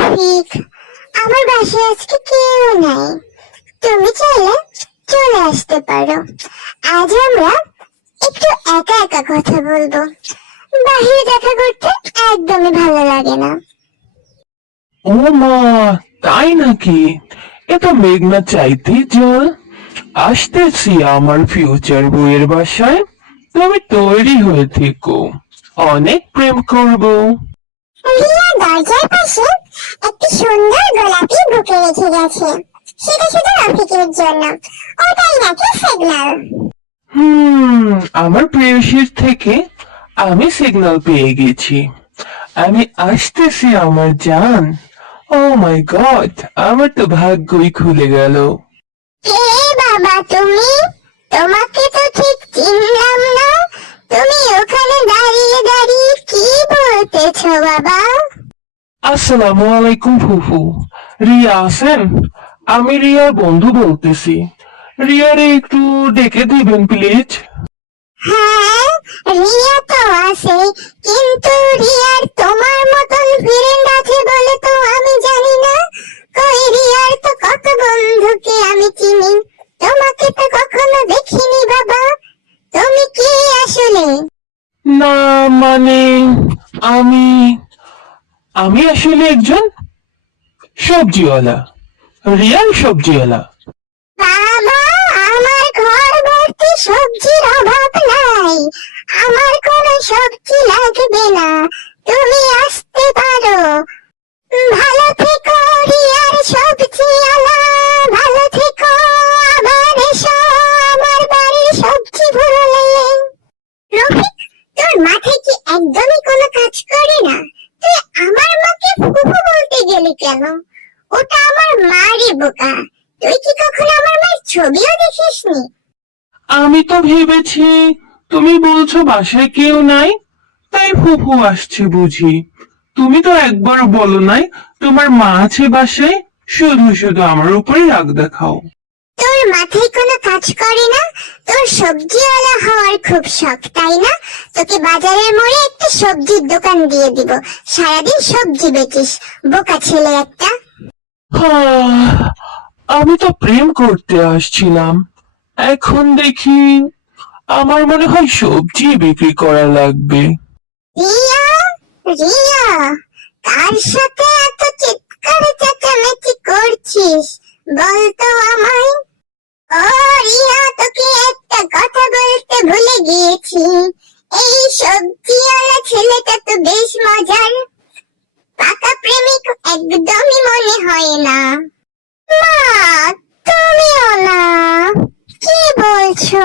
রফিক আমার বাসায় আজকে কেউ নাই। তুমি চাইলে চলে আসতে পারো। আজ আমরা একটু একা একা কথা বলব। বাহিরে দেখা করতে একদমই ভালো লাগে না। ও মা তাই নাকি? এটা মেঘনা চাইতেই জল। আসতেছি আমার ফিউচার বইয়ের বাসায়। তুমি তৈরি হয়ে থেকো। অনেক প্রেম করব। রিয়া দরজার পাশে সুন্দর গোলাপি বুকে রেখে গেছে। সেটা শুধু রফিকের জন্য। ওটাই নাকি সিগন্যাল হুম আমার প্রেয়সীর থেকে আমি সিগন্যাল পেয়ে গেছি। আমি আসতেছি আমার জান। ও মাই গড আমার তো ভাগ্যই খুলে গেল। কে বাবা তুমি? তোমাকে তো ঠিক চিনলাম না। তুমি ওখানে দাঁড়িয়ে দাঁড়িয়ে কি বলতেছো বাবা? আসসালামু আলাইকুম ফুফু। রিয়া আছেন? আমি রিয়ার বন্ধু বলতেছি। রিয়ারে একটু ডেকে দিবেন প্লিজ। হ্যাঁ রিয়া তো আছে কিন্তু রিয়ার তোমার মতন ফ্রেন্ড আছে বলে তো আমি জানি না। কই রিয়ার তো কত বন্ধুকে আমি চিনি। তোমাকে তো কখনো দেখিনি বাবা। তুমি কি আসলে? না মানে আমি আমি আসলে একজন সবজিওয়ালা, রিয়াল সবজিওয়ালা। বাবা, আমার ঘর ভর্তি সবজির অভাব নাই। আমার কোনো সবজি লাগবে না। তুমি আসতে পারো। ভালো থেকো সবজি আলা ভালো থেকো, আবার এসো আমার বাড়ির সবজি ভরলে রফিক, তোর মাথায় কি একদমই কোনো কাজ করে না তুই আমার মাকে ফুফু বলতে গেলি কেন? ওটা আমার মারই বোকা। তুই কি কখনো আমার মায়ের ছবিও দেখিসনি? আমি তো ভেবেছি তুমি বলছো বাসায় কেউ নাই তাই ফুফু আসছে বুঝি। তুমি তো একবার বলো নাই তোমার মা আছে বাসায়? শুধু শুধু আমার উপরে রাগ দেখাও। তোর মাথায় কোনো কাজ করে না তোর সবজিওয়ালা হওয়ার খুব শখ তাই না? তোকে বাজারের মোড়ে একটা সবজির দোকান দিয়ে দিব। সারাদিন সবজি বেচিস। বোকা ছেলে একটা। আমি তো প্রেম করতে আসছিলাম। এখন দেখি আমার মনে হয় সবজি বিক্রি করা লাগবে। রিয়া রিয়া কার সাথে এত চিৎকার চেঁচামেচি করছিস? বলতো এই এই সবজিওয়ালা ছেলেটা তো বেশ মজার। পাকা প্রেমিক একদমই মনে হয় না। মা, তুমিও না। কি বলছো?